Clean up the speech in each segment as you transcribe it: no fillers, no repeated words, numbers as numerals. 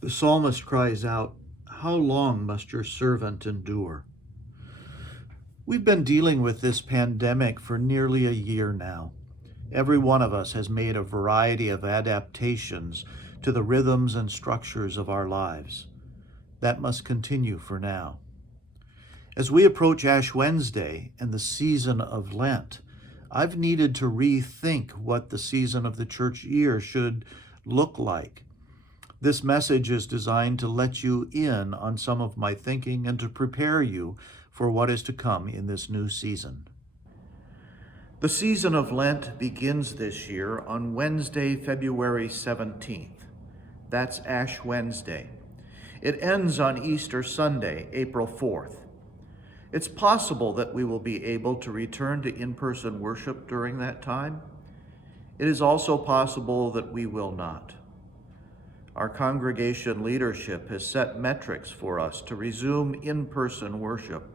The psalmist cries out, "How long must your servant endure?" We've been dealing with this pandemic for nearly a year now. Every one of us has made a variety of adaptations to the rhythms and structures of our lives. That must continue for now. As we approach Ash Wednesday and the season of Lent, I've needed to rethink what the season of the church year should look like. This message is designed to let you in on some of my thinking and to prepare you for what is to come in this new season. The season of Lent begins this year on Wednesday, February 17th. That's Ash Wednesday. It ends on Easter Sunday, April 4th. It's possible that we will be able to return to in-person worship during that time. It is also possible that we will not. Our congregation leadership has set metrics for us to resume in-person worship.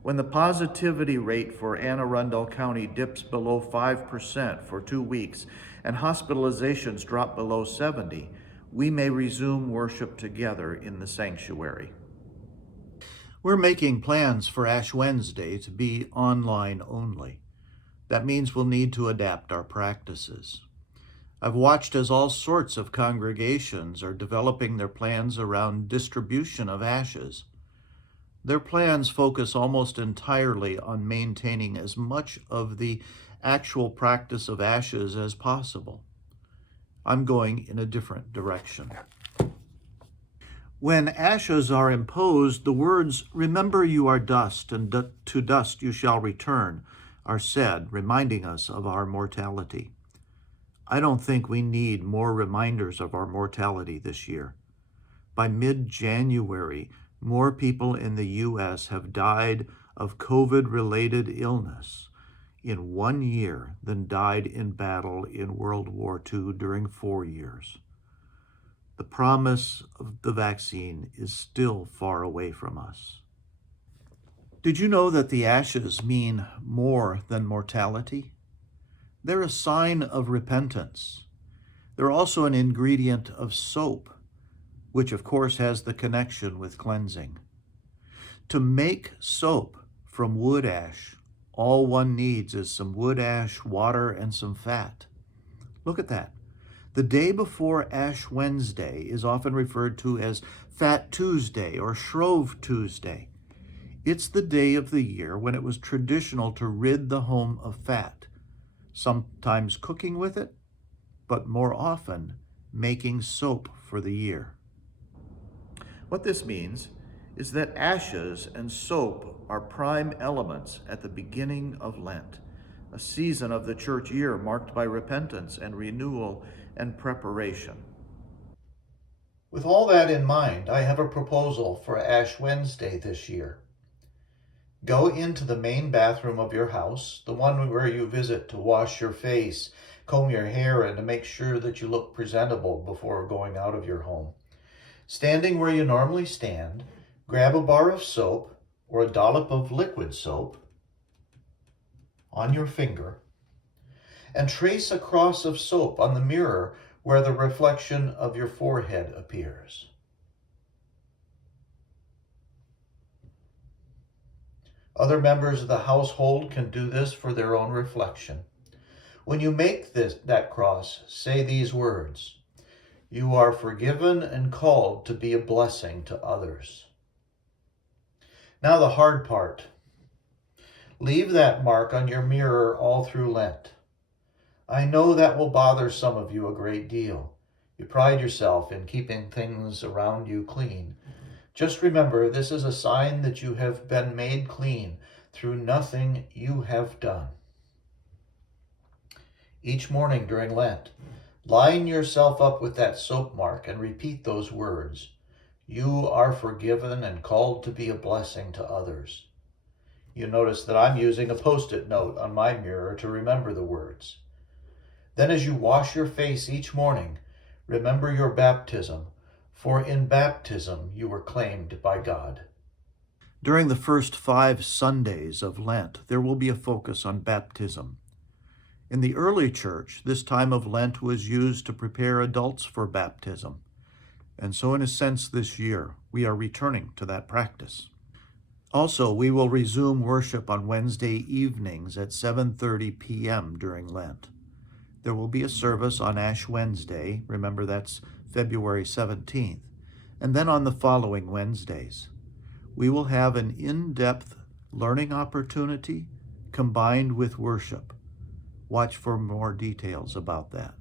When the positivity rate for Anne Arundel County dips below 5% for 2 weeks and hospitalizations drop below 70, we may resume worship together in the sanctuary. We're making plans for Ash Wednesday to be online only. That means we'll need to adapt our practices. I've watched as all sorts of congregations are developing their plans around distribution of ashes. Their plans focus almost entirely on maintaining as much of the actual practice of ashes as possible. I'm going in a different direction. When ashes are imposed, the words, "Remember you are dust, and to dust you shall return," are said, reminding us of our mortality. I don't think we need more reminders of our mortality this year. By mid-January, more people in the U.S. have died of COVID-related illness in 1 year than died in battle in World War II during 4 years. The promise of the vaccine is still far away from us. Did you know that the ashes mean more than mortality? They're a sign of repentance. They're also an ingredient of soap, which of course has the connection with cleansing. To make soap from wood ash, all one needs is some wood ash, water, and some fat. Look at that. The day before Ash Wednesday is often referred to as Fat Tuesday or Shrove Tuesday. It's the day of the year when it was traditional to rid the home of fat, sometimes cooking with it, but more often making soap for the year. What this means is that ashes and soap are prime elements at the beginning of Lent, a season of the church year marked by repentance and renewal and preparation. With all that in mind, I have a proposal for Ash Wednesday this year. Go into the main bathroom of your house, the one where you visit to wash your face, comb your hair, and to make sure that you look presentable before going out of your home. Standing where you normally stand, grab a bar of soap or a dollop of liquid soap on your finger and trace a cross of soap on the mirror where the reflection of your forehead appears. Other members of the household can do this for their own reflection. When you make that cross, say these words: "You are forgiven and called to be a blessing to others." Now the hard part. Leave that mark on your mirror all through Lent. I know that will bother some of you a great deal. You pride yourself in keeping things around you clean. Just remember, this is a sign that you have been made clean through nothing you have done. Each morning during Lent, line yourself up with that soap mark and repeat those words. You are forgiven and called to be a blessing to others. You notice that I'm using a Post-it note on my mirror to remember the words. Then as you wash your face each morning, remember your baptism, for in baptism you were claimed by God. During the first 5 Sundays of Lent, there will be a focus on baptism. In the early church, this time of Lent was used to prepare adults for baptism. And so in a sense this year, we are returning to that practice. Also, we will resume worship on Wednesday evenings at 7:30 p.m. during Lent. There will be a service on Ash Wednesday, remember that's February 17th, and then on the following Wednesdays. We will have an in-depth learning opportunity combined with worship. Watch for more details about that.